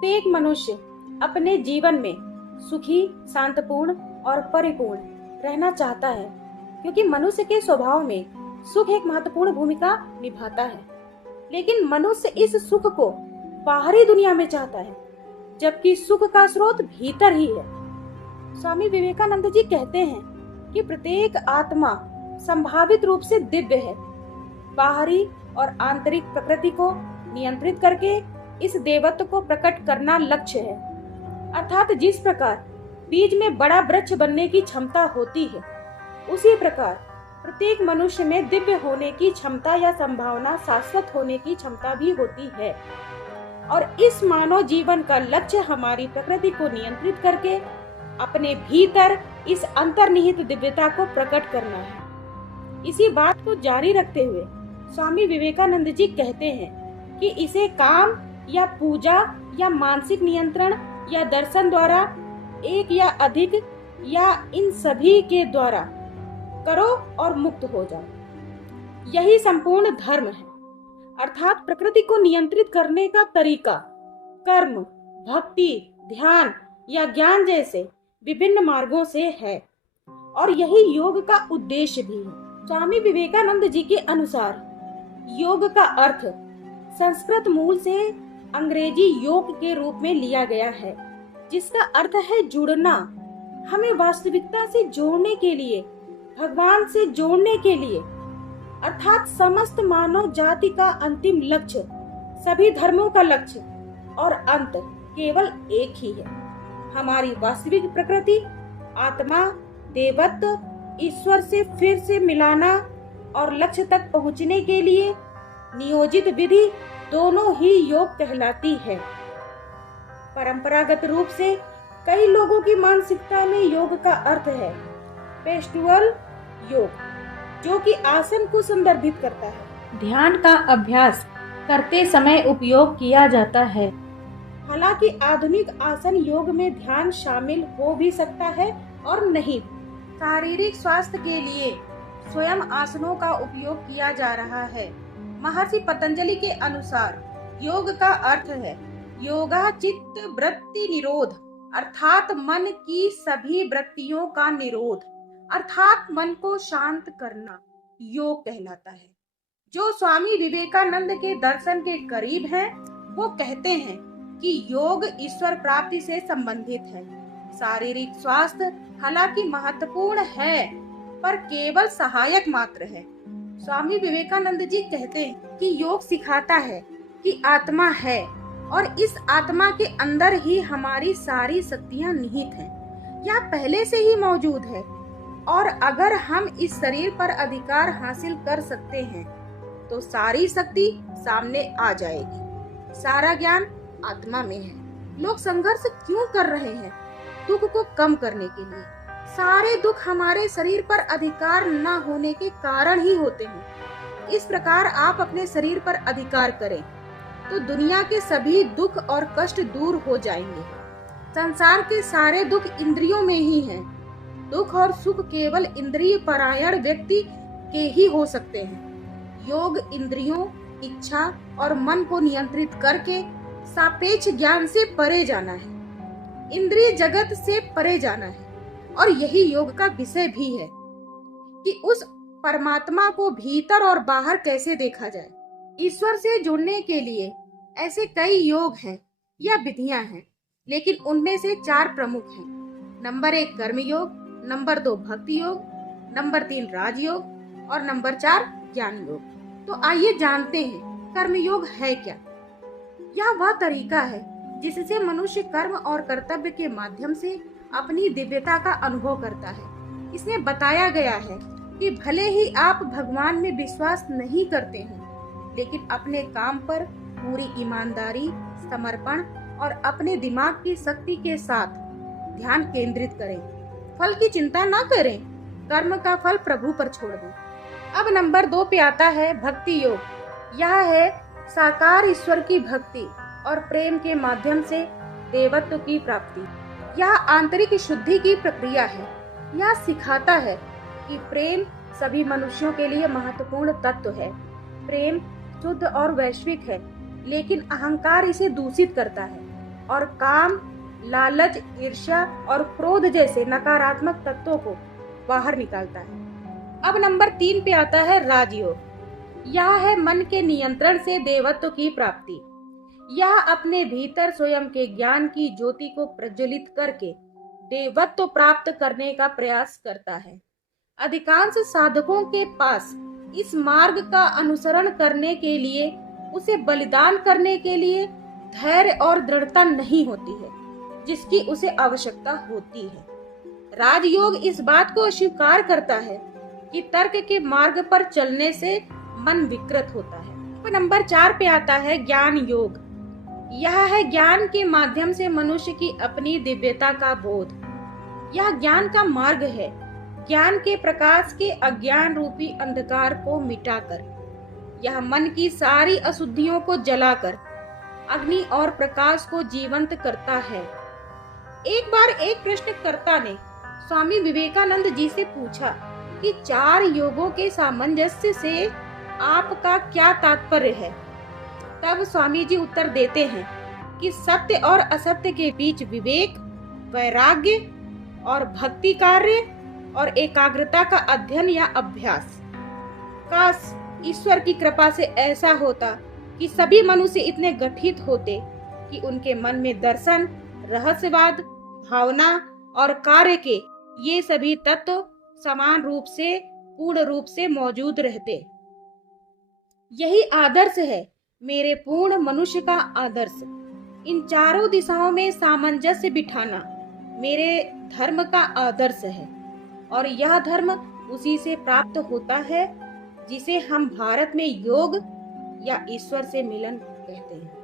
प्रत्येक मनुष्य अपने जीवन में सुखी, शांतपूर्ण और परिपूर्ण रहना चाहता है, क्योंकि मनुष्य के स्वभाव में सुख एक महत्वपूर्ण भूमिका निभाता है। लेकिन मनुष्य इस सुख को बाहरी दुनिया में चाहता है, जबकि सुख का स्रोत भीतर ही है। स्वामी विवेकानंद जी कहते हैं कि प्रत्येक आत्मा संभावित रूप से दिव्य है। बाहरी और आंतरिक प्रकृति को नियंत्रित करके इस देवत्व को प्रकट करना लक्ष्य है। अर्थात जिस प्रकार बीज में बड़ा वृक्ष बनने की क्षमता होती है, उसी प्रकार प्रत्येक मनुष्य में दिव्य होने की क्षमता या संभावना, शाश्वत होने की क्षमता भी होती है। और इस मानव जीवन का लक्ष्य हमारी प्रकृति को नियंत्रित करके अपने भीतर इस अंतर्निहित दिव्यता को प्रकट करना है। इसी बात को जारी रखते हुए स्वामी विवेकानंद जी कहते हैं कि इसे काम या पूजा या मानसिक नियंत्रण या दर्शन द्वारा, एक या अधिक या इन सभी के द्वारा करो और मुक्त हो जाओ। यही संपूर्ण धर्म है। अर्थात प्रकृति को नियंत्रित करने का तरीका कर्म, भक्ति, ध्यान या ज्ञान जैसे विभिन्न मार्गों से है, और यही योग का उद्देश्य भी है। स्वामी विवेकानंद जी के अनुसार योग का अर्थ संस्कृत मूल से अंग्रेजी योग के रूप में लिया गया है, जिसका अर्थ है जुड़ना। हमें वास्तविकता से जोड़ने के लिए, भगवान से जोड़ने के लिए, अर्थात समस्त मानव जाति का अंतिम लक्ष्य, सभी धर्मों का लक्ष्य और अंत केवल एक ही है। हमारी वास्तविक प्रकृति, आत्मा, देवत्व, ईश्वर से फिर से मिलाना और लक्ष्य तक पहुंचने के लिए नियोजित विधि दोनों ही योग कहलाती है। परंपरागत रूप से कई लोगों की मानसिकता में योग का अर्थ है पेस्टुअल योग, जो कि आसन को संदर्भित करता है। ध्यान का अभ्यास करते समय उपयोग किया जाता है। हालांकि आधुनिक आसन योग में ध्यान शामिल हो भी सकता है और नहीं। शारीरिक स्वास्थ्य के लिए स्वयं आसनों का उपयोग किया जा रहा है। महर्षि पतंजलि के अनुसार योग का अर्थ है योगा चित्त वृत्ति निरोध, अर्थात मन की सभी वृत्तियों का निरोध, अर्थात मन को शांत करना योग कहलाता है। जो स्वामी विवेकानंद के दर्शन के करीब हैं, वो कहते हैं कि योग ईश्वर प्राप्ति से संबंधित है। शारीरिक स्वास्थ्य हालांकि महत्वपूर्ण है, पर केवल सहायक मात्र है। स्वामी विवेकानंद जी कहते हैं कि योग सिखाता है कि आत्मा है और इस आत्मा के अंदर ही हमारी सारी शक्तियां निहित हैं, या पहले से ही मौजूद है। और अगर हम इस शरीर पर अधिकार हासिल कर सकते हैं, तो सारी शक्ति सामने आ जाएगी। सारा ज्ञान आत्मा में है। लोग संघर्ष क्यों कर रहे हैं? दुख को कम करने के लिए। सारे दुख हमारे शरीर पर अधिकार न होने के कारण ही होते हैं। इस प्रकार आप अपने शरीर पर अधिकार करें तो दुनिया के सभी दुख और कष्ट दूर हो जाएंगे। संसार के सारे दुख इंद्रियों में ही हैं। दुख और सुख केवल इंद्रिय परायण व्यक्ति के ही हो सकते हैं। योग इंद्रियों, इच्छा और मन को नियंत्रित करके सापेक्ष ज्ञान से परे जाना है, इंद्रिय जगत से परे जाना है। और यही योग का विषय भी है कि उस परमात्मा को भीतर और बाहर कैसे देखा जाए। ईश्वर से जुड़ने के लिए ऐसे कई योग हैं या विधियां हैं, लेकिन उनमें से 4 प्रमुख हैं। नंबर 1 कर्म योग, नंबर 2 भक्ति योग, नंबर 3 राजयोग और नंबर 4 ज्ञान योग। तो आइए जानते हैं कर्म योग है क्या। यह वह तरीका है जिससे मनुष्य कर्म और कर्तव्य के माध्यम से अपनी दिव्यता का अनुभव करता है। इसमें बताया गया है कि भले ही आप भगवान में विश्वास नहीं करते हैं, लेकिन अपने काम पर पूरी ईमानदारी, समर्पण और अपने दिमाग की शक्ति के साथ ध्यान केंद्रित करें। फल की चिंता न करें, कर्म का फल प्रभु पर छोड़ दें। अब नंबर 2 पे आता है भक्ति योग। यह है साकार ईश्वर की भक्ति और प्रेम के माध्यम से देवत्व की प्राप्ति। यह आंतरिक शुद्धि की प्रक्रिया है। यह सिखाता है कि प्रेम सभी मनुष्यों के लिए महत्वपूर्ण तत्व है। प्रेम शुद्ध और वैश्विक है, लेकिन अहंकार इसे दूषित करता है। और काम, लालच, ईर्ष्या और क्रोध जैसे नकारात्मक तत्वों को बाहर निकालता है। अब नंबर 3 पे आता है राजयोग। यह है मन के नियंत्रण से देवत्व की प्राप्ति। यह अपने भीतर स्वयं के ज्ञान की ज्योति को प्रज्वलित करके देवत्व प्राप्त करने का प्रयास करता है। अधिकांश साधकों के पास इस मार्ग का अनुसरण करने के लिए, उसे बलिदान करने के लिए धैर्य और दृढ़ता नहीं होती है जिसकी उसे आवश्यकता होती है। राजयोग इस बात को अस्वीकार करता है कि तर्क के मार्ग पर चलने से मन विकृत होता है। नंबर 4 पे आता है ज्ञान योग। यह है ज्ञान के माध्यम से मनुष्य की अपनी दिव्यता का बोध। यह ज्ञान का मार्ग है। ज्ञान के प्रकाश के अज्ञान रूपी अंधकार को मिटाकर यह मन की सारी अशुद्धियों को जलाकर अग्नि और प्रकाश को जीवंत करता है। एक बार एक प्रश्नकर्ता ने स्वामी विवेकानंद जी से पूछा कि 4 योगों के सामंजस्य से आपका क्या तात्पर्य है। तब स्वामी जी उत्तर देते हैं कि सत्य और असत्य के बीच विवेक, वैराग्य और भक्ति कार्य और एकाग्रता का अध्ययन या अभ्यास। काश ईश्वर की कृपा से ऐसा होता कि सभी मनुष्य इतने गठित होते कि उनके मन में दर्शन, रहस्यवाद, भावना और कार्य के ये सभी तत्व समान रूप से, पूर्ण रूप से मौजूद रहते। यही आदर्श है मेरे पूर्ण मनुष्य का आदर्श। इन चारों दिशाओं में सामंजस्य बिठाना मेरे धर्म का आदर्श है और यह धर्म उसी से प्राप्त होता है जिसे हम भारत में योग या ईश्वर से मिलन कहते हैं।